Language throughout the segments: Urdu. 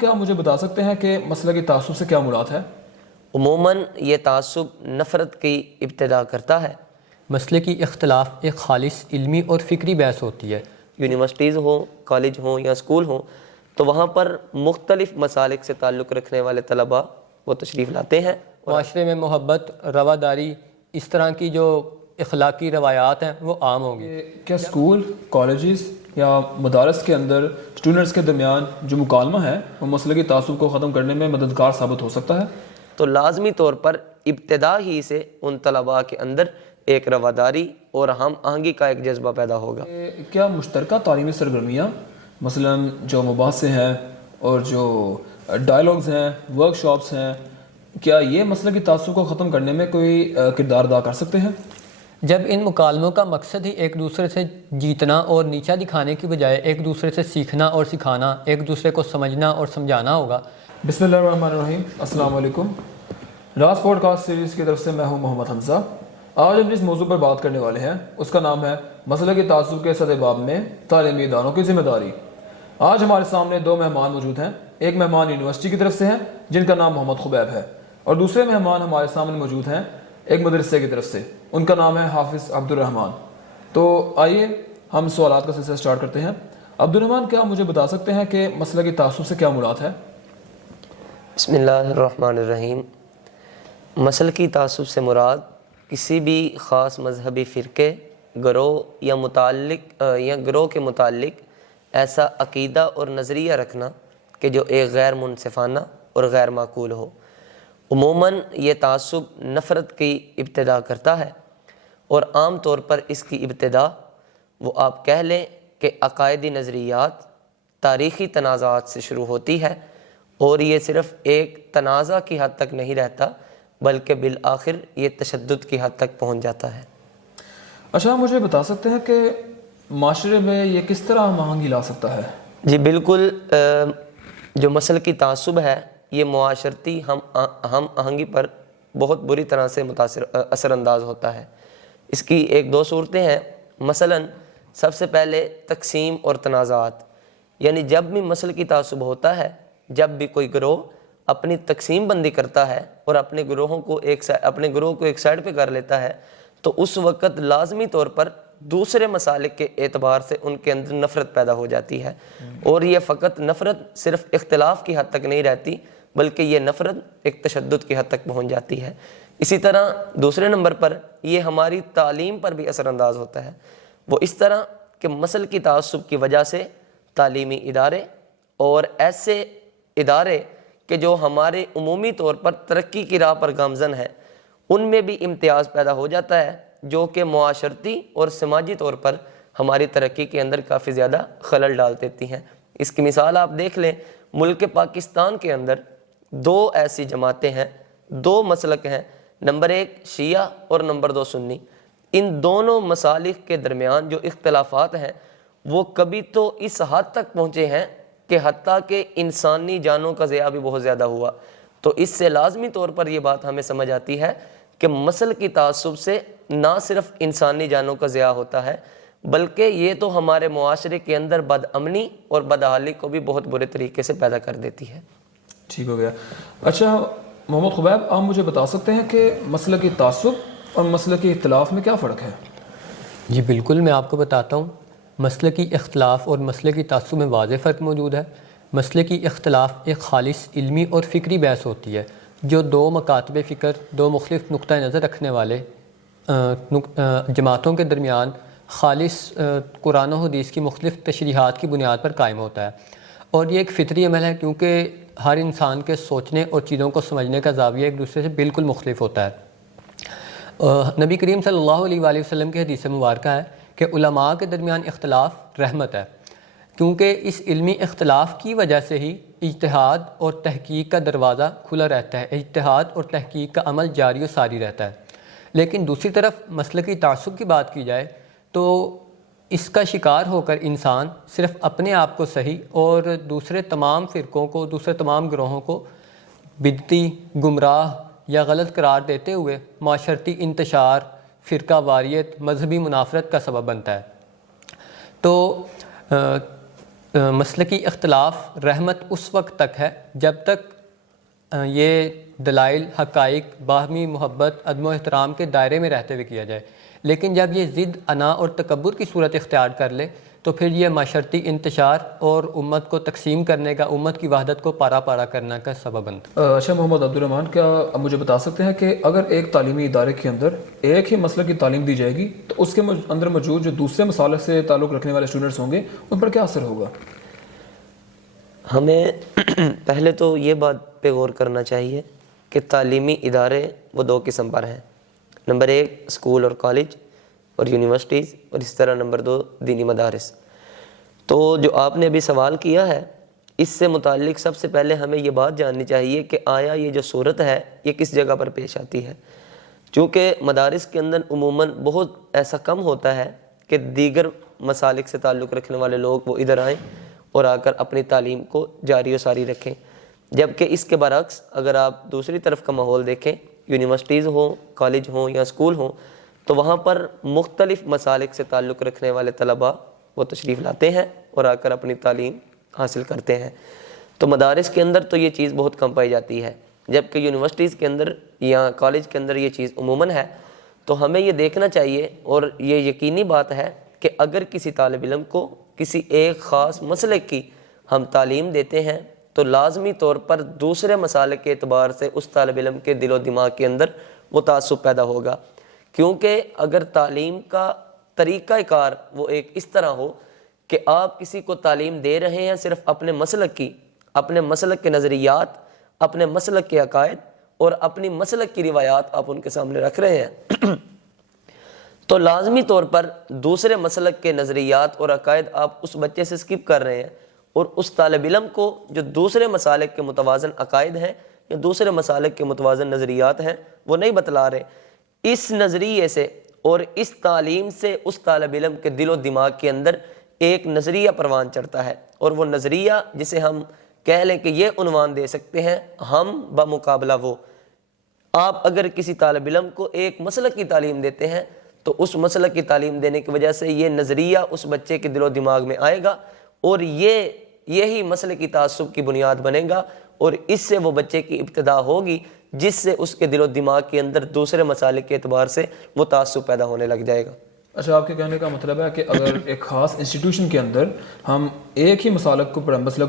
کیا مجھے بتا سکتے ہیں کہ مسلکی تعصب سے کیا مراد ہے؟ عموماً یہ تعصب نفرت کی ابتدا کرتا ہے۔ مسلکی اختلاف ایک خالص علمی اور فکری بحث ہوتی ہے۔ یونیورسٹیز ہوں، کالج ہوں یا اسکول ہوں، تو وہاں پر مختلف مسالک سے تعلق رکھنے والے طلباء وہ تشریف لاتے ہیں۔ معاشرے میں محبت، رواداری، اس طرح کی جو اخلاقی روایات ہیں وہ عام ہوں گی۔ کیا اسکول، کالجز یا مدارس کے اندر اسٹوڈنٹس کے درمیان جو مکالمہ ہے وہ مسلکی تعصب کو ختم کرنے میں مددگار ثابت ہو سکتا ہے؟ تو لازمی طور پر ابتدا ہی سے ان طلباء کے اندر ایک رواداری اور ہم آہنگی کا ایک جذبہ پیدا ہوگا۔ کیا مشترکہ تعلیمی سرگرمیاں مثلاً جو مباحثے ہیں اور جو ڈائلاگز ہیں، ورک شاپس ہیں، کیا یہ مسلکی تعصب کو ختم کرنے میں کوئی کردار ادا کر سکتے ہیں؟ جب ان مکالموں کا مقصد ہی ایک دوسرے سے جیتنا اور نیچا دکھانے کی بجائے ایک دوسرے سے سیکھنا اور سکھانا، ایک دوسرے کو سمجھنا اور سمجھانا ہوگا۔ بسم اللہ الرحمن الرحیم، السلام علیکم۔ راز پوڈ کاسٹ سیریز کی طرف سے میں ہوں محمد حمزہ۔ آج ہم جس موضوع پر بات کرنے والے ہیں اس کا نام ہے مسلکی تعصب کے سطح باب میں تعلیمی اداروں کی ذمہ داری۔ آج ہمارے سامنے دو مہمان موجود ہیں۔ ایک مہمان یونیورسٹی کی طرف سے ہیں جن کا نام محمد خبیب ہے، اور دوسرے مہمان ہمارے سامنے موجود ہیں ایک مدرسے کی طرف سے، ان کا نام ہے حافظ عبد الرحمن۔ تو آئیے ہم سوالات کا سلسلہ سٹارٹ کرتے ہیں۔ عبد الرحمن، کیا مجھے بتا سکتے ہیں کہ مسلکی تعصب سے کیا مراد ہے؟ بسم اللہ الرحمن الرحیم۔ مسلکی تعصب سے مراد کسی بھی خاص مذہبی فرقے، گروہ یا گروہ کے متعلق ایسا عقیدہ اور نظریہ رکھنا کہ جو ایک غیر منصفانہ اور غیر معقول ہو۔ عموماً یہ تعصب نفرت کی ابتدا کرتا ہے، اور عام طور پر اس کی ابتدا وہ آپ کہہ لیں کہ عقائدی نظریات، تاریخی تنازعات سے شروع ہوتی ہے، اور یہ صرف ایک تنازع کی حد تک نہیں رہتا بلکہ بالآخر یہ تشدد کی حد تک پہنچ جاتا ہے۔ اچھا، مجھے بتا سکتے ہیں کہ معاشرے میں یہ کس طرح ہم آہنگی لا سکتا ہے؟ جی بالکل، جو مسلکی تعصب ہے یہ معاشرتی ہم آہنگی پر بہت بری طرح سے اثر انداز ہوتا ہے۔ اس کی ایک دو صورتیں ہیں۔ مثلاً سب سے پہلے تقسیم اور تنازعات، یعنی جب بھی مسلکی تعصب ہوتا ہے، جب بھی کوئی گروہ اپنی تقسیم بندی کرتا ہے اور اپنے گروہ کو ایک سائڈ پہ کر لیتا ہے، تو اس وقت لازمی طور پر دوسرے مسالک کے اعتبار سے ان کے اندر نفرت پیدا ہو جاتی ہے، اور یہ فقط نفرت صرف اختلاف کی حد تک نہیں رہتی بلکہ یہ نفرت ایک تشدد کی حد تک پہنچ جاتی ہے۔ اسی طرح دوسرے نمبر پر یہ ہماری تعلیم پر بھی اثر انداز ہوتا ہے، وہ اس طرح کہ مسلکی تعصب کی وجہ سے تعلیمی ادارے اور ایسے ادارے کہ جو ہمارے عمومی طور پر ترقی کی راہ پر گامزن ہیں، ان میں بھی امتیاز پیدا ہو جاتا ہے، جو کہ معاشرتی اور سماجی طور پر ہماری ترقی کے اندر کافی زیادہ خلل ڈال دیتی ہیں۔ اس کی مثال آپ دیکھ لیں، ملک پاکستان کے اندر دو ایسی جماعتیں ہیں، دو مسلک ہیں، نمبر ایک شیعہ اور نمبر دو سنی۔ ان دونوں مسالک کے درمیان جو اختلافات ہیں وہ کبھی تو اس حد تک پہنچے ہیں کہ حتیٰ کہ انسانی جانوں کا ضیاع بھی بہت زیادہ ہوا۔ تو اس سے لازمی طور پر یہ بات ہمیں سمجھ آتی ہے کہ مسلکی تعصب سے نہ صرف انسانی جانوں کا ضیاع ہوتا ہے بلکہ یہ تو ہمارے معاشرے کے اندر بد امنی اور بدحالی کو بھی بہت برے طریقے سے پیدا کر دیتی ہے۔ ٹھیک ہو گیا۔ اچھا محمد خبیب، آپ مجھے بتا سکتے ہیں کہ مسلکی تعصب اور مسلکی اختلاف میں کیا فرق ہے؟ جی بالکل، میں آپ کو بتاتا ہوں۔ مسلکی اختلاف اور مسلکی تعصب میں واضح فرق موجود ہے۔ مسلکی اختلاف ایک خالص علمی اور فکری بحث ہوتی ہے جو دو مکاتب فکر، دو مختلف نقطہ نظر رکھنے والے جماعتوں کے درمیان خالص قرآن و حدیث کی مختلف تشریحات کی بنیاد پر قائم ہوتا ہے، اور یہ ایک فطری عمل ہے کیونکہ ہر انسان کے سوچنے اور چیزوں کو سمجھنے کا زاویہ ایک دوسرے سے بالکل مختلف ہوتا ہے۔ نبی کریم صلی اللہ علیہ وآلہ وسلم کی حدیث مبارکہ ہے کہ علماء کے درمیان اختلاف رحمت ہے، کیونکہ اس علمی اختلاف کی وجہ سے ہی اجتہاد اور تحقیق کا دروازہ کھلا رہتا ہے، اجتہاد اور تحقیق کا عمل جاری و ساری رہتا ہے۔ لیکن دوسری طرف مسلکی تعصب کی بات کی جائے تو اس کا شکار ہو کر انسان صرف اپنے آپ کو صحیح اور دوسرے تمام فرقوں کو، دوسرے تمام گروہوں کو بدعتی، گمراہ یا غلط قرار دیتے ہوئے معاشرتی انتشار، فرقہ واریت، مذہبی منافرت کا سبب بنتا ہے۔ تو مسلکی اختلاف رحمت اس وقت تک ہے جب تک یہ دلائل، حقائق، باہمی محبت، عدم و احترام کے دائرے میں رہتے ہوئے کیا جائے، لیکن جب یہ ضد، انا اور تکبر کی صورت اختیار کر لے تو پھر یہ معاشرتی انتشار اور امت کو تقسیم کرنے کا، امت کی وحدت کو پارا پارا کرنے کا سبب بنتا ہے۔ اچھا محمد عبدالرحمن، کیا آپ مجھے بتا سکتے ہیں کہ اگر ایک تعلیمی ادارے کے اندر ایک ہی مسئلہ کی تعلیم دی جائے گی تو اس کے اندر موجود جو دوسرے مسالک سے تعلق رکھنے والے اسٹوڈنٹس ہوں گے ان پر کیا اثر ہوگا؟ ہمیں پہلے تو یہ بات پہ غور کرنا چاہیے کہ تعلیمی ادارے وہ دو قسم پر ہیں۔ نمبر 1 اسکول اور کالج اور یونیورسٹیز، اور اس طرح نمبر 2 دینی مدارس۔ تو جو آپ نے ابھی سوال کیا ہے اس سے متعلق سب سے پہلے ہمیں یہ بات جاننی چاہیے کہ آیا یہ جو صورت ہے یہ کس جگہ پر پیش آتی ہے، چونکہ مدارس کے اندر عموماً بہت ایسا کم ہوتا ہے کہ دیگر مسالک سے تعلق رکھنے والے لوگ وہ ادھر آئیں اور آ کر اپنی تعلیم کو جاری و ساری رکھیں، جبکہ اس کے برعکس اگر آپ دوسری طرف کا ماحول دیکھیں، یونیورسٹیز ہوں، کالج ہوں یا اسکول ہوں، تو وہاں پر مختلف مسالک سے تعلق رکھنے والے طلباء وہ تشریف لاتے ہیں اور آ کر اپنی تعلیم حاصل کرتے ہیں۔ تو مدارس کے اندر تو یہ چیز بہت کم پائی جاتی ہے، جبکہ یونیورسٹیز کے اندر یا کالج کے اندر یہ چیز عموماً ہے۔ تو ہمیں یہ دیکھنا چاہیے اور یہ یقینی بات ہے کہ اگر کسی طالب علم کو کسی ایک خاص مسلک کی ہم تعلیم دیتے ہیں تو لازمی طور پر دوسرے مسالک کے اعتبار سے اس طالب علم کے دل و دماغ کے اندر وہ تعصب پیدا ہوگا، کیونکہ اگر تعلیم کا طریقہ کار وہ ایک اس طرح ہو کہ آپ کسی کو تعلیم دے رہے ہیں صرف اپنے مسلک کی، اپنے مسلک کے نظریات، اپنے مسلک کے عقائد اور اپنی مسلک کی روایات آپ ان کے سامنے رکھ رہے ہیں تو لازمی طور پر دوسرے مسلک کے نظریات اور عقائد آپ اس بچے سے سکپ کر رہے ہیں، اور اس طالب علم کو جو دوسرے مسالک کے متوازن عقائد ہیں یا دوسرے مسالک کے متوازن نظریات ہیں وہ نہیں بتلا رہے۔ اس نظریے سے اور اس تعلیم سے اس طالب علم کے دل و دماغ کے اندر ایک نظریہ پروان چڑھتا ہے، اور وہ نظریہ جسے ہم کہہ لیں کہ یہ عنوان دے سکتے ہیں ہم بمقابلہ وہ۔ آپ اگر کسی طالب علم کو ایک مسلک کی تعلیم دیتے ہیں تو اس مسلک کی تعلیم دینے کی وجہ سے یہ نظریہ اس بچے کے دل و دماغ میں آئے گا، اور یہی مسلکی تعصب کی بنیاد بنے گا، اور اس سے وہ بچے کی ابتدا ہوگی جس سے اس کے دل و دماغ کے اندر دوسرے مسالک کے اعتبار سے وہ تعصب پیدا ہونے لگ جائے گا۔ اچھا، آپ کے کہنے کا مطلب ہے کہ اگر ایک خاص انسٹیٹیوشن کے اندر ہم ایک ہی مسلک کو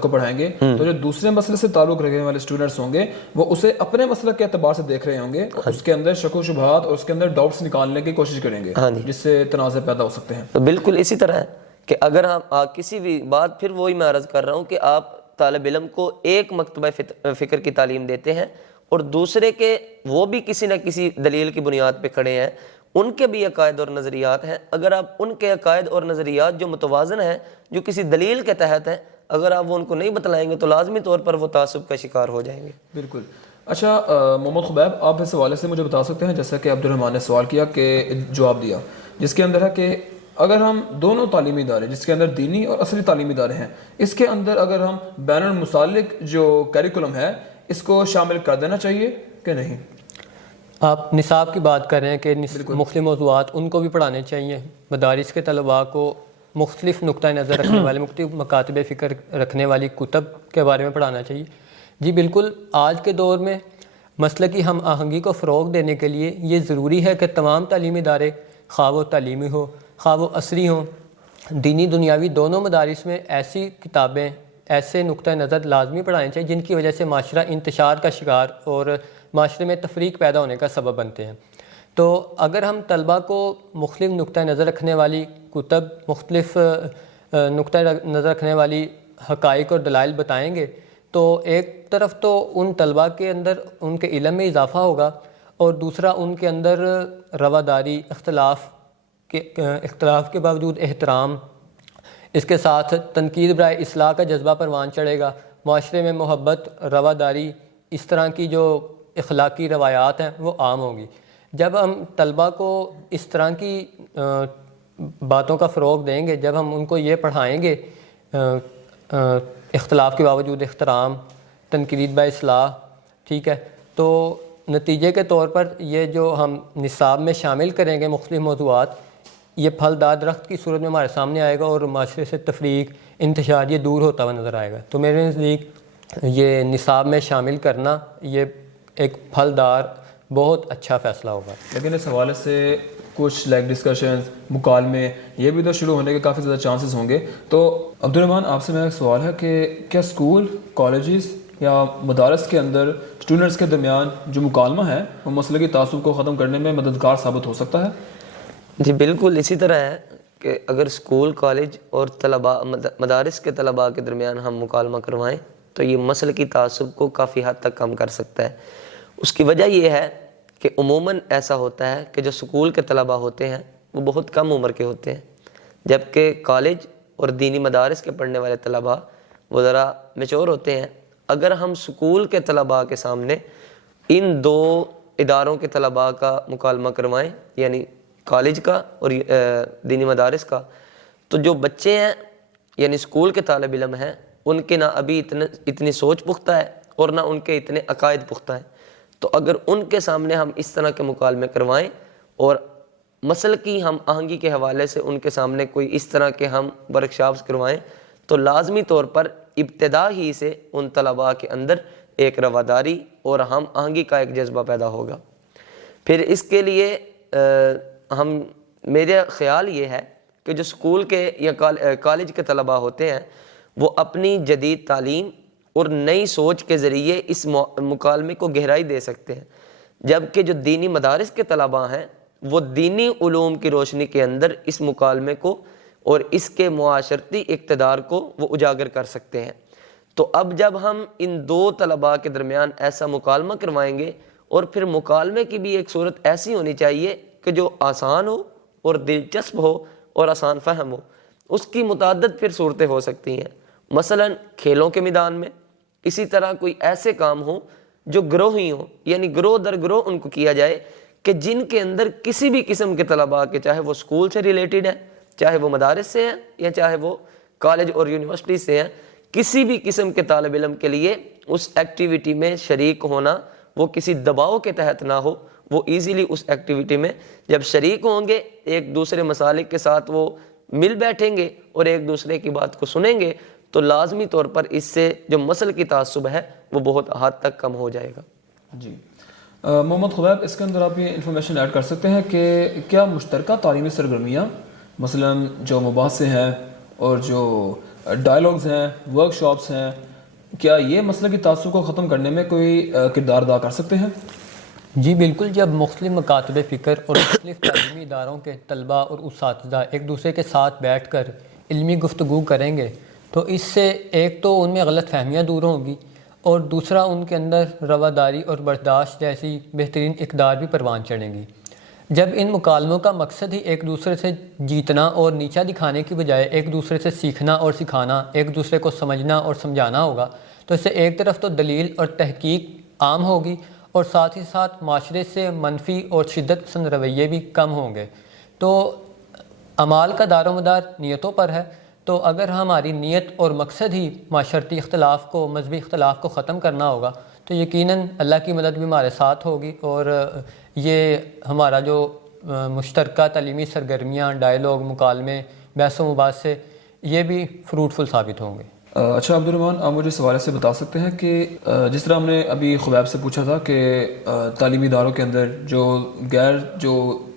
پڑھائیں گے تو جو دوسرے مسئلے سے تعلق رکھنے والے اسٹوڈنٹس ہوں گے وہ اسے اپنے مسلک کے اعتبار سے دیکھ رہے ہوں گے، اس کے اندر شک و شبہات اور اس کے اندر ڈاؤٹس نکالنے کی کوشش کریں گے جس سے تنازع پیدا ہو سکتے ہیں۔ تو بالکل اسی طرح ہے کہ اگر ہم کسی بھی بات، پھر وہی میں عرض کر رہا ہوں کہ آپ طالب علم کو ایک مکتبہ فکر کی تعلیم دیتے ہیں اور دوسرے کے وہ بھی کسی نہ کسی دلیل کی بنیاد پہ کھڑے ہیں، ان کے بھی عقائد اور نظریات ہیں، اگر آپ ان کے عقائد اور نظریات جو متوازن ہیں، جو کسی دلیل کے تحت ہیں، اگر آپ وہ ان کو نہیں بتلائیں گے تو لازمی طور پر وہ تعصب کا شکار ہو جائیں گے۔ بالکل۔ اچھا محمد خبیب، آپ اس حوالے سے مجھے بتا سکتے ہیں، جیسا کہ عبدالرحمن نے سوال کیا کہ جواب دیا جس کے اندر ہے کہ اگر ہم دونوں تعلیمی ادارے جس کے اندر دینی اور عصری تعلیمی ادارے ہیں، اس کے اندر اگر ہم بین المسالک جو کیریکولم ہے اس کو شامل کر دینا چاہیے کہ نہیں؟ آپ نصاب کی بات کر رہے ہیں کہ مختلف موضوعات ان کو بھی پڑھانے چاہیے، مدارس کے طلباء کو مختلف نقطہ نظر رکھنے والے، مختلف مکاتب فکر رکھنے والی کتب کے بارے میں پڑھانا چاہیے۔ جی بالکل، آج کے دور میں مسلکی ہم آہنگی کو فروغ دینے کے لیے یہ ضروری ہے کہ تمام تعلیمی ادارے، خواہ وہ تعلیمی ہو خواہ وہ عصری ہوں، دینی دنیاوی دونوں مدارس میں ایسی کتابیں، ایسے نقطہ نظر لازمی پڑھانے چاہیے جن کی وجہ سے معاشرہ انتشار کا شکار اور معاشرے میں تفریق پیدا ہونے کا سبب بنتے ہیں۔ تو اگر ہم طلباء کو مختلف نقطہ نظر رکھنے والی کتب، مختلف نقطہ نظر رکھنے والی حقائق اور دلائل بتائیں گے تو ایک طرف تو ان طلباء کے اندر ان کے علم میں اضافہ ہوگا، اور دوسرا ان کے اندر رواداری، اختلاف کے باوجود احترام، اس کے ساتھ تنقید برائے اصلاح کا جذبہ پروان چڑھے گا، معاشرے میں محبت، رواداری، اس طرح کی جو اخلاقی روایات ہیں وہ عام ہوں گی۔ جب ہم طلباء کو اس طرح کی باتوں کا فروغ دیں گے، جب ہم ان کو یہ پڑھائیں گے اختلاف کے باوجود احترام، تنقید برائے اصلاح، ٹھیک ہے، تو نتیجے کے طور پر یہ جو ہم نصاب میں شامل کریں گے مختلف موضوعات، یہ پھلدار درخت کی صورت میں ہمارے سامنے آئے گا اور معاشرے سے تفریق انتشار یہ دور ہوتا ہوا نظر آئے گا. تو میرے نزدیک یہ نصاب میں شامل کرنا یہ ایک پھلدار بہت اچھا فیصلہ ہوگا. لیکن اس حوالے سے کچھ لائک ڈسکشنز مکالمے یہ بھی تو شروع ہونے کے کافی زیادہ چانسز ہوں گے. تو عبدالرحمٰن آپ سے میرا ایک سوال ہے کہ کیا اسکول کالجز یا مدارس کے اندر اسٹوڈنٹس کے درمیان جو مکالمہ ہے وہ مسلکی تعصب کو ختم کرنے میں مددگار ثابت ہو سکتا ہے؟ جی بالکل اسی طرح ہے کہ اگر اسکول کالج اور طلباء مدارس کے طلباء کے درمیان ہم مکالمہ کروائیں تو یہ مسلکی تعصب کو کافی حد تک کم کر سکتا ہے. اس کی وجہ یہ ہے کہ عموماً ایسا ہوتا ہے کہ جو اسکول کے طلباء ہوتے ہیں وہ بہت کم عمر کے ہوتے ہیں، جبکہ کالج اور دینی مدارس کے پڑھنے والے طلباء وہ ذرا میچور ہوتے ہیں. اگر ہم اسکول کے طلباء کے سامنے ان دو اداروں کے طلباء کا مکالمہ کروائیں، یعنی کالج کا اور دینی مدارس کا، تو جو بچے ہیں یعنی اسکول کے طالب علم ہیں ان کے نہ ابھی اتنی سوچ پختہ ہے اور نہ ان کے اتنے عقائد پختہ ہیں. تو اگر ان کے سامنے ہم اس طرح کے مکالمے کروائیں اور مسلکی ہم آہنگی کے حوالے سے ان کے سامنے کوئی اس طرح کے ہم ورکشاپس کروائیں تو لازمی طور پر ابتدا ہی سے ان طلباء کے اندر ایک رواداری اور ہم آہنگی کا ایک جذبہ پیدا ہوگا. پھر اس کے لیے میرا خیال یہ ہے کہ جو اسکول کے یا کالج کے طلباء ہوتے ہیں وہ اپنی جدید تعلیم اور نئی سوچ کے ذریعے اس مکالمے کو گہرائی دے سکتے ہیں، جبکہ جو دینی مدارس کے طلباء ہیں وہ دینی علوم کی روشنی کے اندر اس مکالمے کو اور اس کے معاشرتی اقتدار کو وہ اجاگر کر سکتے ہیں. تو اب جب ہم ان دو طلباء کے درمیان ایسا مکالمہ کروائیں گے اور پھر مکالمے کی بھی ایک صورت ایسی ہونی چاہیے کہ جو آسان ہو اور دلچسپ ہو اور آسان فہم ہو. اس کی متعدد پھر صورتیں ہو سکتی ہیں، مثلا کھیلوں کے میدان میں اسی طرح کوئی ایسے کام ہوں جو گروہی ہوں، یعنی گروہ در گروہ ان کو کیا جائے کہ جن کے اندر کسی بھی قسم کے طلباء کے، چاہے وہ اسکول سے ریلیٹڈ ہیں، چاہے وہ مدارس سے ہیں یا چاہے وہ کالج اور یونیورسٹی سے ہیں، کسی بھی قسم کے طالب علم کے لیے اس ایکٹیویٹی میں شریک ہونا وہ کسی دباؤ کے تحت نہ ہو. وہ ایزیلی اس ایکٹیویٹی میں جب شریک ہوں گے ایک دوسرے مسالک کے ساتھ وہ مل بیٹھیں گے اور ایک دوسرے کی بات کو سنیں گے تو لازمی طور پر اس سے جو مسل کی تعصب ہے وہ بہت حد تک کم ہو جائے گا. جی محمد خبیب، اس کے اندر آپ یہ انفارمیشن ایڈ کر سکتے ہیں کہ کیا مشترکہ تعلیمی سرگرمیاں مثلا جو مباحثے ہیں اور جو ڈائلاگز ہیں، ورک شاپس ہیں، کیا یہ مسئلہ کی تعصب کو ختم کرنے میں کوئی کردار ادا کر سکتے ہیں؟ جی بالکل. جب مختلف مکاتب فکر اور مختلف تعلیمی اداروں کے طلباء اور اساتذہ ایک دوسرے کے ساتھ بیٹھ کر علمی گفتگو کریں گے تو اس سے ایک تو ان میں غلط فہمیاں دور ہوں گی اور دوسرا ان کے اندر رواداری اور برداشت جیسی بہترین اقدار بھی پروان چڑھیں گی. جب ان مکالموں کا مقصد ہی ایک دوسرے سے جیتنا اور نیچا دکھانے کی بجائے ایک دوسرے سے سیکھنا اور سکھانا، ایک دوسرے کو سمجھنا اور سمجھانا ہوگا تو اس سے ایک طرف تو دلیل اور تحقیق عام ہوگی اور ساتھ ہی ساتھ معاشرے سے منفی اور شدت پسند رویے بھی کم ہوں گے. تو اعمال کا دار و مدار نیتوں پر ہے، تو اگر ہماری نیت اور مقصد ہی معاشرتی اختلاف کو، مذہبی اختلاف کو ختم کرنا ہوگا تو یقیناً اللہ کی مدد بھی ہمارے ساتھ ہوگی اور یہ ہمارا جو مشترکہ تعلیمی سرگرمیاں، ڈائلاگ، مکالمے، بحث و مباحثے یہ بھی فروٹفل ثابت ہوں گے. اچھا عبدالرحمٰن، آپ مجھے اس حوالے سے بتا سکتے ہیں کہ جس طرح ہم نے ابھی خبیب سے پوچھا تھا کہ تعلیمی اداروں کے اندر جو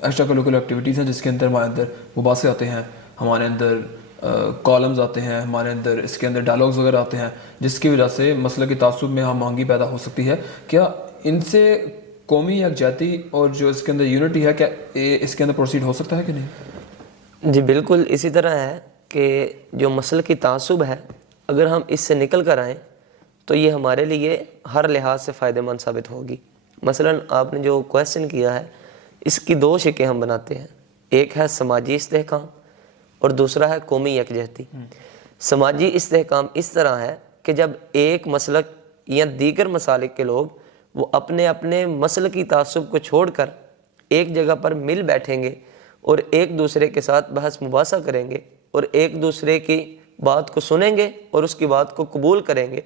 ایکسٹرا کریکولر ایکٹیویٹیز ہیں جس کے اندر ہمارے اندر مباحثے آتے ہیں، ہمارے اندر کالمز آتے ہیں، ہمارے اندر اس کے اندر ڈائلاگز وغیرہ آتے ہیں جس کی وجہ سے مسئلہ کی تعصب میں ہم آہنگی پیدا ہو سکتی ہے، کیا ان سے قومی یکجہتی اور جو اس کے اندر یونٹی ہے کیا اس کے اندر پروسیڈ ہو سکتا ہے کہ نہیں؟ جی بالکل اسی طرح ہے کہ جو مسئلہ کی تعصب ہے اگر ہم اس سے نکل کر آئیں تو یہ ہمارے لیے ہر لحاظ سے فائدہ مند ثابت ہوگی. مثلا آپ نے جو کویسچن کیا ہے اس کی دو شکیں ہم بناتے ہیں، ایک ہے سماجی استحکام اور دوسرا ہے قومی یکجہتی. سماجی استحکام اس طرح ہے کہ جب ایک مسلک یا دیگر مسالک کے لوگ وہ اپنے اپنے مسلکی تعصب کو چھوڑ کر ایک جگہ پر مل بیٹھیں گے اور ایک دوسرے کے ساتھ بحث مباحثہ کریں گے اور ایک دوسرے کی بات کو سنیں گے اور اس کی بات کو قبول کریں گے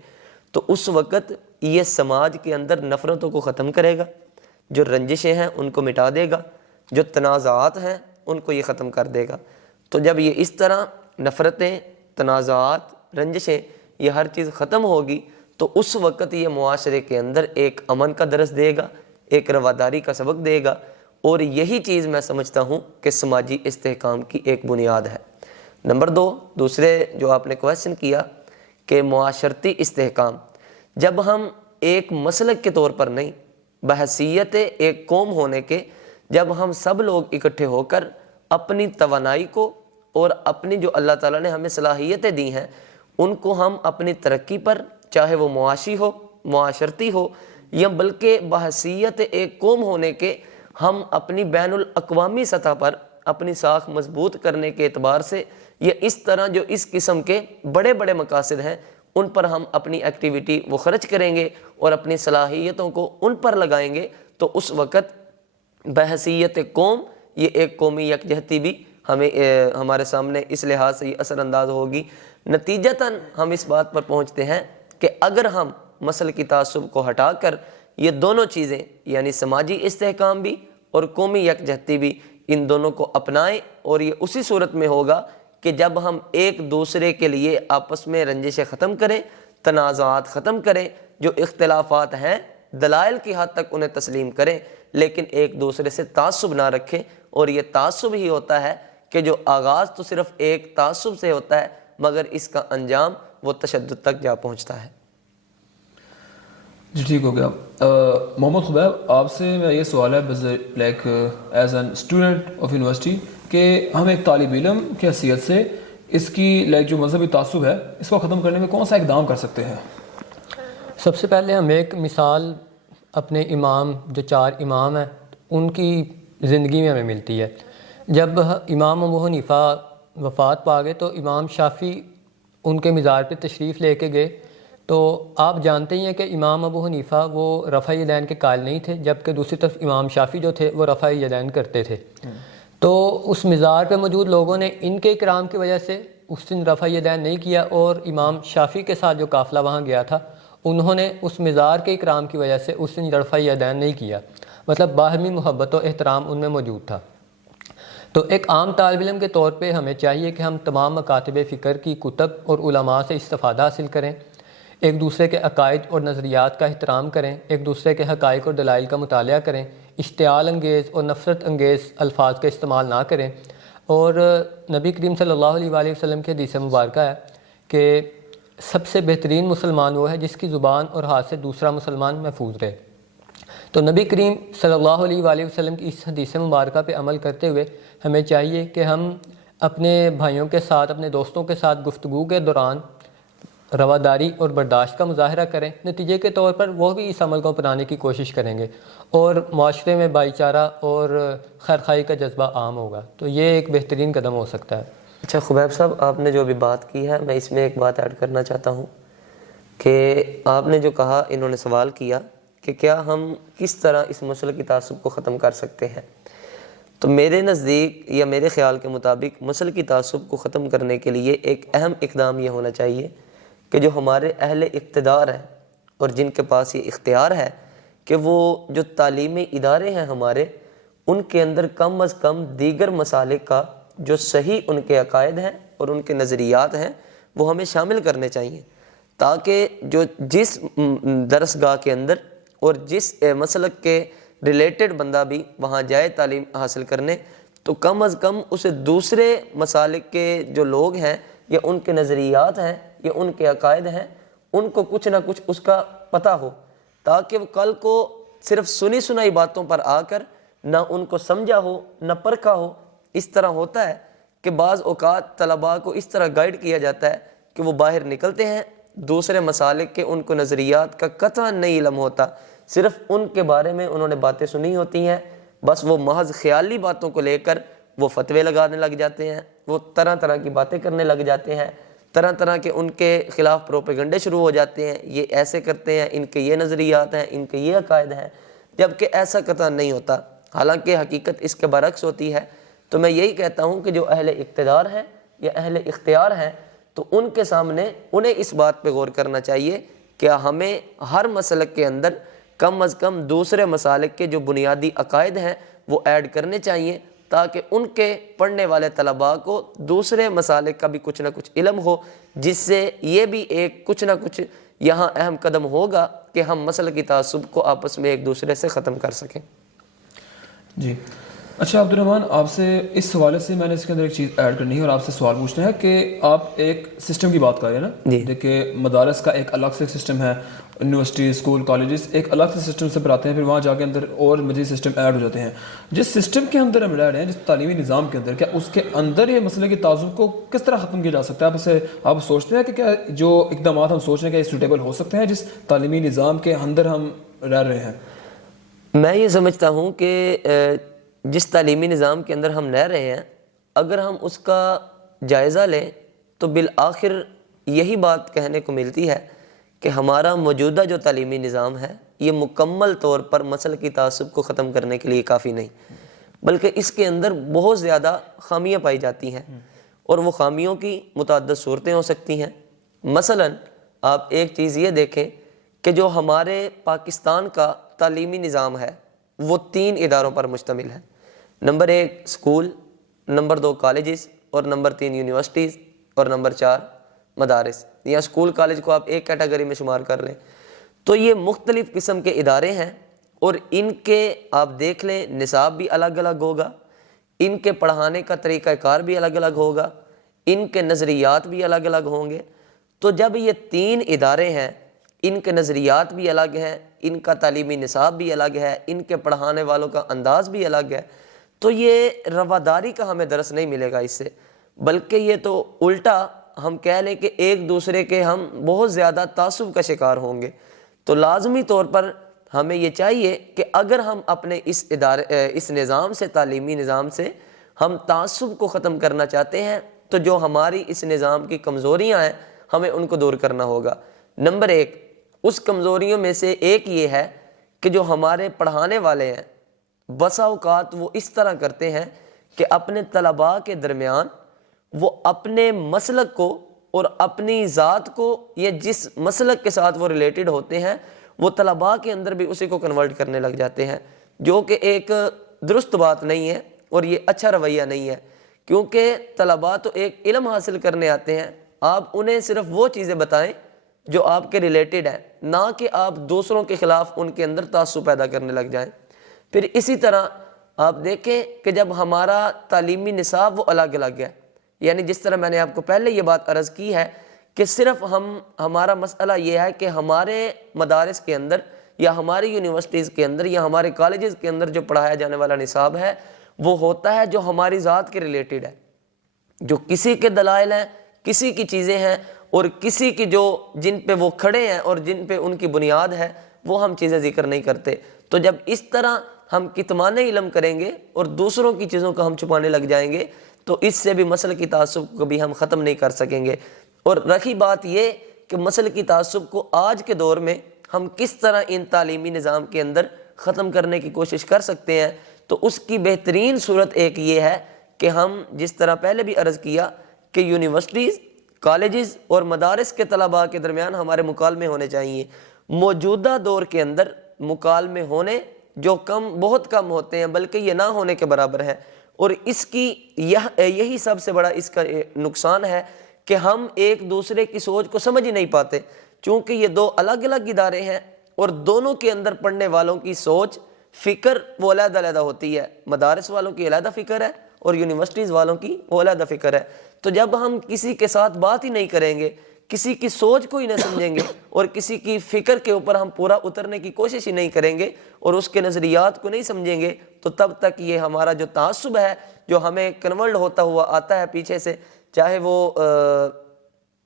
تو اس وقت یہ سماج کے اندر نفرتوں کو ختم کرے گا، جو رنجشیں ہیں ان کو مٹا دے گا، جو تنازعات ہیں ان کو یہ ختم کر دے گا۔ تو جب یہ اس طرح نفرتیں، تنازعات، رنجشیں، یہ ہر چیز ختم ہوگی تو اس وقت یہ معاشرے کے اندر ایک امن کا درس دے گا، ایک رواداری کا سبق دے گا، اور یہی چیز میں سمجھتا ہوں کہ سماجی استحکام کی ایک بنیاد ہے۔ نمبر 2، دوسرے جو آپ نے کویسچن کیا کہ معاشرتی استحکام، جب ہم ایک مسلک کے طور پر نہیں، بحیثیت ایک قوم ہونے کے، جب ہم سب لوگ اکٹھے ہو کر اپنی توانائی کو اور اپنی جو اللہ تعالیٰ نے ہمیں صلاحیتیں دی ہیں ان کو ہم اپنی ترقی پر، چاہے وہ معاشی ہو، معاشرتی ہو، یا بلکہ بحیثیت ایک قوم ہونے کے ہم اپنی بین الاقوامی سطح پر اپنی ساکھ مضبوط کرنے کے اعتبار سے، یا اس طرح جو اس قسم کے بڑے بڑے مقاصد ہیں ان پر ہم اپنی ایکٹیویٹی وہ خرچ کریں گے اور اپنی صلاحیتوں کو ان پر لگائیں گے، تو اس وقت بحیثیت قوم یہ ایک قومی یکجہتی بھی ہمارے سامنے اس لحاظ سے یہ اثر انداز ہوگی۔ نتیجتاً ہم اس بات پر پہنچتے ہیں کہ اگر ہم مسلکی تعصب کو ہٹا کر یہ دونوں چیزیں، یعنی سماجی استحکام بھی اور قومی یکجہتی بھی، ان دونوں کو اپنائیں، اور یہ اسی صورت میں ہوگا کہ جب ہم ایک دوسرے کے لیے آپس میں رنجشیں ختم کریں، تنازعات ختم کریں، جو اختلافات ہیں دلائل کی حد تک انہیں تسلیم کریں، لیکن ایک دوسرے سے تعصب نہ رکھیں، اور یہ تعصب ہی ہوتا ہے کہ جو آغاز تو صرف ایک تعصب سے ہوتا ہے مگر اس کا انجام وہ تشدد تک جا پہنچتا ہے۔ جی ٹھیک ہو گیا۔ محمد خبیب، آپ سے میرا یہ سوال ہے like as an student of university, کہ ہم ایک طالب علم کی حیثیت سے اس کی لائک جو مذہبی تعصب ہے اس کو ختم کرنے میں کون سا اقدام کر سکتے ہیں؟ سب سے پہلے ہم ایک مثال اپنے امام، جو 4 امام ہیں ان کی زندگی میں ہمیں ملتی ہے۔ جب امام ابو حنیفہ وفات پا گئے تو امام شافعی ان کے مزار پہ تشریف لے کے گئے، تو آپ جانتے ہی ہیں کہ امام ابو حنیفہ وہ رفع یدین کے قائل نہیں تھے، جبکہ دوسری طرف امام شافعی جو تھے وہ رفع یدین کرتے تھے۔ تو اس مزار پہ موجود لوگوں نے ان کے اکرام کی وجہ سے اس دن رفع یدین نہیں کیا، اور امام شافعی کے ساتھ جو قافلہ وہاں گیا تھا انہوں نے اس مزار کے اکرام کی وجہ سے اس دن رفع یدین نہیں کیا، مطلب باہمی محبت و احترام ان میں موجود تھا۔ تو ایک عام طالب علم کے طور پہ ہمیں چاہیے کہ ہم تمام مکاتب فکر کی کتب اور علماء سے استفادہ حاصل کریں، ایک دوسرے کے عقائد اور نظریات کا احترام کریں، ایک دوسرے کے حقائق اور دلائل کا مطالعہ کریں، اشتعال انگیز اور نفرت انگیز الفاظ کا استعمال نہ کریں۔ اور نبی کریم صلی اللہ علیہ وآلہ وسلم کی حدیث مبارکہ ہے کہ سب سے بہترین مسلمان وہ ہے جس کی زبان اور ہاتھ سے دوسرا مسلمان محفوظ رہے۔ تو نبی کریم صلی اللہ علیہ وآلہ وسلم کی اس حدیث مبارکہ پہ عمل کرتے ہوئے ہمیں چاہیے کہ ہم اپنے بھائیوں کے ساتھ، اپنے دوستوں کے ساتھ گفتگو کے دوران رواداری اور برداشت کا مظاہرہ کریں، نتیجے کے طور پر وہ بھی اس عمل کو اپنانے کی کوشش کریں گے اور معاشرے میں بھائی چارہ اور خیرخواہی کا جذبہ عام ہوگا۔ تو یہ ایک بہترین قدم ہو سکتا ہے۔ اچھا خبیب صاحب، آپ نے جو بھی بات کی ہے میں اس میں ایک بات ایڈ کرنا چاہتا ہوں کہ آپ نے جو کہا، انہوں نے سوال کیا کہ کیا ہم کس طرح اس مسلکی تعصب کو ختم کر سکتے ہیں، تو میرے نزدیک یا میرے خیال کے مطابق مسلکی تعصب کو ختم کرنے کے لیے ایک اہم اقدام یہ ہونا چاہیے کہ جو ہمارے اہل اقتدار ہیں اور جن کے پاس یہ اختیار ہے کہ وہ جو تعلیمی ادارے ہیں ہمارے، ان کے اندر کم از کم دیگر مسالک کا جو صحیح ان کے عقائد ہیں اور ان کے نظریات ہیں وہ ہمیں شامل کرنے چاہیے، تاکہ جو جس درسگاہ کے اندر اور جس مسلک کے ریلیٹڈ بندہ بھی وہاں جائے تعلیم حاصل کرنے، تو کم از کم اسے دوسرے مسالک کے جو لوگ ہیں یا ان کے نظریات ہیں یا ان کے عقائد ہیں ان کو کچھ نہ کچھ اس کا پتہ ہو، تاکہ وہ کل کو صرف سنی سنائی باتوں پر آ کر نہ ان کو سمجھا ہو نہ پرکھا ہو۔ اس طرح ہوتا ہے کہ بعض اوقات طلباء کو اس طرح گائیڈ کیا جاتا ہے کہ وہ باہر نکلتے ہیں، دوسرے مسالک کے ان کو نظریات کا قطعاً نہیں علم ہوتا، صرف ان کے بارے میں انہوں نے باتیں سنی ہوتی ہیں، بس وہ محض خیالی باتوں کو لے کر وہ فتوے لگانے لگ جاتے ہیں، وہ طرح طرح کی باتیں کرنے لگ جاتے ہیں، طرح طرح کے ان کے خلاف پروپیگنڈے شروع ہو جاتے ہیں، یہ ایسے کرتے ہیں، ان کے یہ نظریات ہیں، ان کے یہ عقائد ہیں، جبکہ ایسا قطعاً نہیں ہوتا، حالانکہ حقیقت اس کے برعکس ہوتی ہے۔ تو میں یہی کہتا ہوں کہ جو اہل اقتدار ہیں یا اہل اختیار ہیں، تو ان کے سامنے انہیں اس بات پہ غور کرنا چاہیے کہ ہمیں ہر مسلک کے اندر کم از کم دوسرے مسالک کے جو بنیادی عقائد ہیں وہ ایڈ کرنے چاہیے، تاکہ ان کے پڑھنے والے طلباء کو دوسرے مسالک کا بھی کچھ نہ کچھ علم ہو، جس سے یہ بھی ایک کچھ نہ کچھ یہاں اہم قدم ہوگا کہ ہم مسلکی تعصب کو آپس میں ایک دوسرے سے ختم کر سکیں۔ جی اچھا عبد الرحمن، آپ سے اس حوالے سے میں نے اس کے اندر ایک چیز ایڈ کرنی ہے اور آپ سے سوال پوچھنا ہے کہ آپ ایک سسٹم کی بات کر رہے ہیں نا جی۔ دیکھیے مدارس کا ایک الگ سے سسٹم ہے، یونیورسٹی اسکول کالجز ایک الگ سے سسٹم سے پڑھاتے ہیں، پھر وہاں جا کے اندر اور مزید سسٹم ایڈ ہو جاتے ہیں۔ جس سسٹم کے اندر ہم رہ رہے ہیں، جس تعلیمی نظام کے اندر، کیا اس کے اندر یہ مسئلے کی تعصب کو کس طرح ختم کیا جا سکتا ہے؟ آپ سوچتے ہیں کہ کیا جو اقدامات ہم سوچ رہے ہیں کہ یہ سوٹیبل ہو سکتے ہیں جس تعلیمی نظام کے اندر ہم رہ رہے ہیں؟ میں یہ سمجھتا ہوں کہ جس تعلیمی نظام کے اندر ہم رہ رہے ہیں، اگر ہم اس کا جائزہ لیں تو بالآخر یہی بات کہنے کو ملتی ہے کہ ہمارا موجودہ جو تعلیمی نظام ہے یہ مکمل طور پر مسلکی تعصب کو ختم کرنے کے لیے کافی نہیں، بلکہ اس کے اندر بہت زیادہ خامیاں پائی جاتی ہیں، اور وہ خامیوں کی متعدد صورتیں ہو سکتی ہیں۔ مثلا آپ ایک چیز یہ دیکھیں کہ جو ہمارے پاکستان کا تعلیمی نظام ہے وہ 3 اداروں پر مشتمل ہے۔ نمبر 1 اسکول، نمبر 2 کالجز، اور نمبر 3 یونیورسٹیز، اور نمبر 4 مدارس، یا اسکول کالج کو آپ ایک کیٹیگری میں شمار کر لیں۔ تو یہ مختلف قسم کے ادارے ہیں، اور ان کے آپ دیکھ لیں نصاب بھی الگ الگ ہوگا، ان کے پڑھانے کا طریقہ کار بھی الگ الگ ہوگا، ان کے نظریات بھی الگ الگ ہوں گے۔ تو جب یہ 3 ادارے ہیں، ان کے نظریات بھی الگ ہیں، ان کا تعلیمی نصاب بھی الگ ہے، ان کے پڑھانے والوں کا انداز بھی الگ ہے، تو یہ رواداری کا ہمیں درس نہیں ملے گا اس سے، بلکہ یہ تو الٹا ہم کہہ لیں کہ ایک دوسرے کے ہم بہت زیادہ تعصب کا شکار ہوں گے۔ تو لازمی طور پر ہمیں یہ چاہیے کہ اگر ہم اپنے اس نظام سے، تعلیمی نظام سے ہم تعصب کو ختم کرنا چاہتے ہیں، تو جو ہماری اس نظام کی کمزوریاں ہیں ہمیں ان کو دور کرنا ہوگا۔ نمبر 1 اس کمزوریوں میں سے ایک یہ ہے کہ جو ہمارے پڑھانے والے ہیں بسا اوقات وہ اس طرح کرتے ہیں کہ اپنے طلباء کے درمیان وہ اپنے مسلک کو اور اپنی ذات کو، یا جس مسلک کے ساتھ وہ ریلیٹڈ ہوتے ہیں، وہ طلباء کے اندر بھی اسی کو کنورٹ کرنے لگ جاتے ہیں، جو کہ ایک درست بات نہیں ہے اور یہ اچھا رویہ نہیں ہے، کیونکہ طلباء تو ایک علم حاصل کرنے آتے ہیں، آپ انہیں صرف وہ چیزیں بتائیں جو آپ کے ریلیٹڈ ہیں، نہ کہ آپ دوسروں کے خلاف ان کے اندر تعصب پیدا کرنے لگ جائیں۔ پھر اسی طرح آپ دیکھیں کہ جب ہمارا تعلیمی نصاب وہ الگ الگ ہے، یعنی جس طرح میں نے آپ کو پہلے یہ بات عرض کی ہے کہ صرف ہمارا مسئلہ یہ ہے کہ ہمارے مدارس کے اندر یا ہماری یونیورسٹیز کے اندر یا ہمارے کالجز کے اندر جو پڑھایا جانے والا نصاب ہے وہ ہوتا ہے جو ہماری ذات کے ریلیٹڈ ہے، جو کسی کے دلائل ہیں، کسی کی چیزیں ہیں، اور کسی کی جن پہ وہ کھڑے ہیں اور جن پہ ان کی بنیاد ہے، وہ ہم چیزیں ذکر نہیں کرتے۔ تو جب اس طرح ہم کتمان علم کریں گے اور دوسروں کی چیزوں کو ہم چھپانے لگ جائیں گے تو اس سے بھی مسلکی تعصب کو بھی ہم ختم نہیں کر سکیں گے۔ اور رہی بات یہ کہ مسلکی تعصب کو آج کے دور میں ہم کس طرح ان تعلیمی نظام کے اندر ختم کرنے کی کوشش کر سکتے ہیں، تو اس کی بہترین صورت ایک یہ ہے کہ ہم جس طرح پہلے بھی عرض کیا کہ یونیورسٹیز، کالجز اور مدارس کے طلباء کے درمیان ہمارے مکالمے ہونے چاہیے۔ موجودہ دور کے اندر مکالمے ہونے جو بہت کم ہوتے ہیں، بلکہ یہ نہ ہونے کے برابر ہے، اور اس کی یہی سب سے بڑا اس کا نقصان ہے کہ ہم ایک دوسرے کی سوچ کو سمجھ ہی نہیں پاتے، چونکہ یہ 2 الگ الگ ادارے ہیں اور دونوں کے اندر پڑھنے والوں کی سوچ، فکر وہ علیحدہ علیحدہ ہوتی ہے۔ مدارس والوں کی علیحدہ فکر ہے اور یونیورسٹیز والوں کی وہ علیحدہ فکر ہے۔ تو جب ہم کسی کے ساتھ بات ہی نہیں کریں گے، کسی کی سوچ کو ہی نہیں سمجھیں گے اور کسی کی فکر کے اوپر ہم پورا اترنے کی کوشش ہی نہیں کریں گے اور اس کے نظریات کو نہیں سمجھیں گے، تو تب تک یہ ہمارا جو تعصب ہے جو ہمیں کنورٹ ہوتا ہوا آتا ہے پیچھے سے، چاہے وہ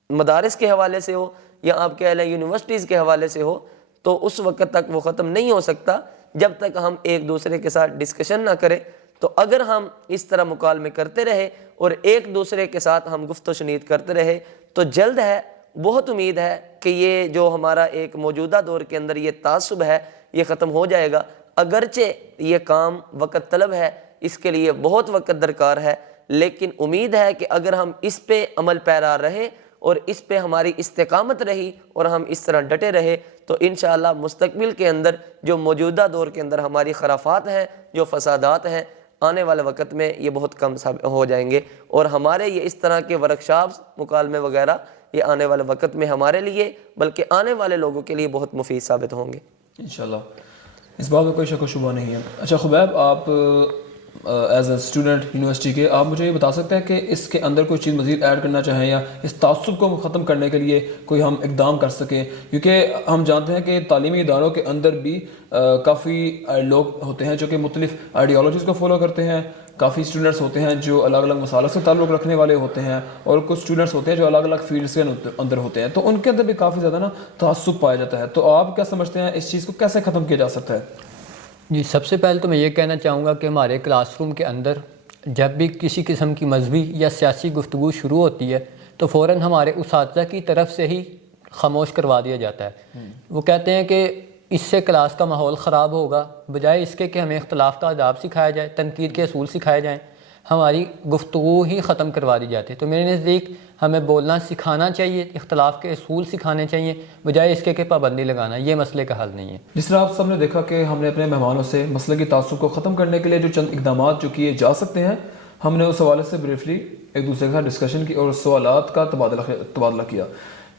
مدارس کے حوالے سے ہو یا آپ کہہ لیں یونیورسٹیز کے حوالے سے ہو، تو اس وقت تک وہ ختم نہیں ہو سکتا جب تک ہم ایک دوسرے کے ساتھ ڈسکشن نہ کریں۔ تو اگر ہم اس طرح مکالمے کرتے رہے اور ایک دوسرے کے ساتھ ہم گفت و شنید کرتے رہے تو جلد ہے، بہت امید ہے کہ یہ جو ہمارا ایک موجودہ دور کے اندر یہ تعصب ہے یہ ختم ہو جائے گا۔ اگرچہ یہ کام وقت طلب ہے، اس کے لیے بہت وقت درکار ہے، لیکن امید ہے کہ اگر ہم اس پہ عمل پیرا رہے اور اس پہ ہماری استقامت رہی اور ہم اس طرح ڈٹے رہے تو انشاءاللہ مستقبل کے اندر جو موجودہ دور کے اندر ہماری خرافات ہیں، جو فسادات ہیں، آنے والے وقت میں یہ بہت کم ہو جائیں گے، اور ہمارے یہ اس طرح کے ورکشاپس، مکالمے وغیرہ یہ آنے والے وقت میں ہمارے لیے بلکہ آنے والے لوگوں کے لیے بہت مفید ثابت ہوں گے انشاءاللہ، اس بات میں کوئی شک و شبہ نہیں ہے۔ اچھا خبیب، آپ ایز اے اسٹوڈنٹ یونیورسٹی کے، آپ مجھے یہ بتا سکتے ہیں کہ اس کے اندر کوئی چیز مزید ایڈ کرنا چاہیں یا اس تعصب کو ختم کرنے کے لیے کوئی ہم اقدام کر سکیں؟ کیونکہ ہم جانتے ہیں کہ تعلیمی اداروں کے اندر بھی کافی لوگ ہوتے ہیں جو کہ مختلف آئیڈیالوجیز کو فالو کرتے ہیں، کافی اسٹوڈنٹس ہوتے ہیں جو الگ الگ مسالوں سے تعلق رکھنے والے ہوتے ہیں، اور کچھ اسٹوڈنٹس ہوتے ہیں جو الگ الگ فیلڈس کے اندر ہوتے ہیں، تو ان کے اندر بھی کافی زیادہ نا تعصب پایا جاتا ہے۔ تو آپ کیا سمجھتے ہیں اس چیز کو کیسے ختم کیا جا سکتا ہے؟ جی، سب سے پہلے تو میں یہ کہنا چاہوں گا کہ ہمارے کلاس روم کے اندر جب بھی کسی قسم کی مذہبی یا سیاسی گفتگو شروع ہوتی ہے تو فوراً ہمارے اساتذہ کی طرف سے ہی خاموش کروا دیا جاتا ہے۔ وہ کہتے ہیں کہ اس سے کلاس کا ماحول خراب ہوگا، بجائے اس کے کہ ہمیں اختلاف کا آداب سکھایا جائے، تنقید کے اصول سکھائے جائیں، ہماری گفتگو ہی ختم کروا دی جاتی ہے۔ تو میرے نزدیک ہمیں بولنا سکھانا چاہیے، اختلاف کے اصول سکھانے چاہیے، بجائے اس کے کہ پابندی لگانا۔ یہ مسئلے کا حل نہیں ہے۔ جس طرح آپ سب نے دیکھا کہ ہم نے اپنے مہمانوں سے مسلکی تعصب کو ختم کرنے کے لیے جو چند اقدامات جو کیے جا سکتے ہیں، ہم نے اس حوالے سے بریفلی ایک دوسرے کے ساتھ ڈسکشن کی اور سوالات کا تبادلہ کیا۔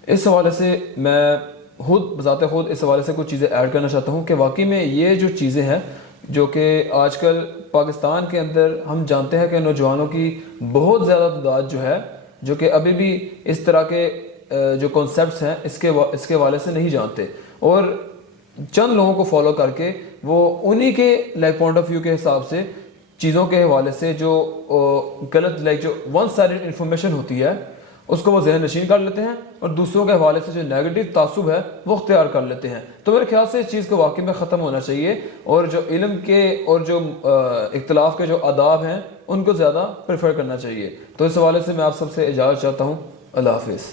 اس حوالے سے میں بذات خود اس حوالے سے کچھ چیزیں ایڈ کرنا چاہتا ہوں کہ واقعی میں یہ جو چیزیں ہیں جو کہ آج کل پاکستان کے اندر ہم جانتے ہیں کہ نوجوانوں کی بہت زیادہ تعداد جو ہے جو کہ ابھی بھی اس طرح کے جو کانسیپٹس ہیں اس کے حوالے سے نہیں جانتے، اور چند لوگوں کو فالو کر کے وہ انہی کے پوائنٹ آف ویو کے حساب سے چیزوں کے حوالے سے جو غلط جو ون سائیڈڈ انفارمیشن ہوتی ہے اس کو وہ ذہن نشین کر لیتے ہیں، اور دوسروں کے حوالے سے جو نیگیٹو تعصب ہے وہ اختیار کر لیتے ہیں۔ تو میرے خیال سے اس چیز کو واقعی میں ختم ہونا چاہیے، اور جو علم کے اور جو اختلاف کے جو آداب ہیں ان کو زیادہ پریفر کرنا چاہیے۔ تو اس حوالے سے میں آپ سب سے اجازت چاہتا ہوں۔ اللہ حافظ۔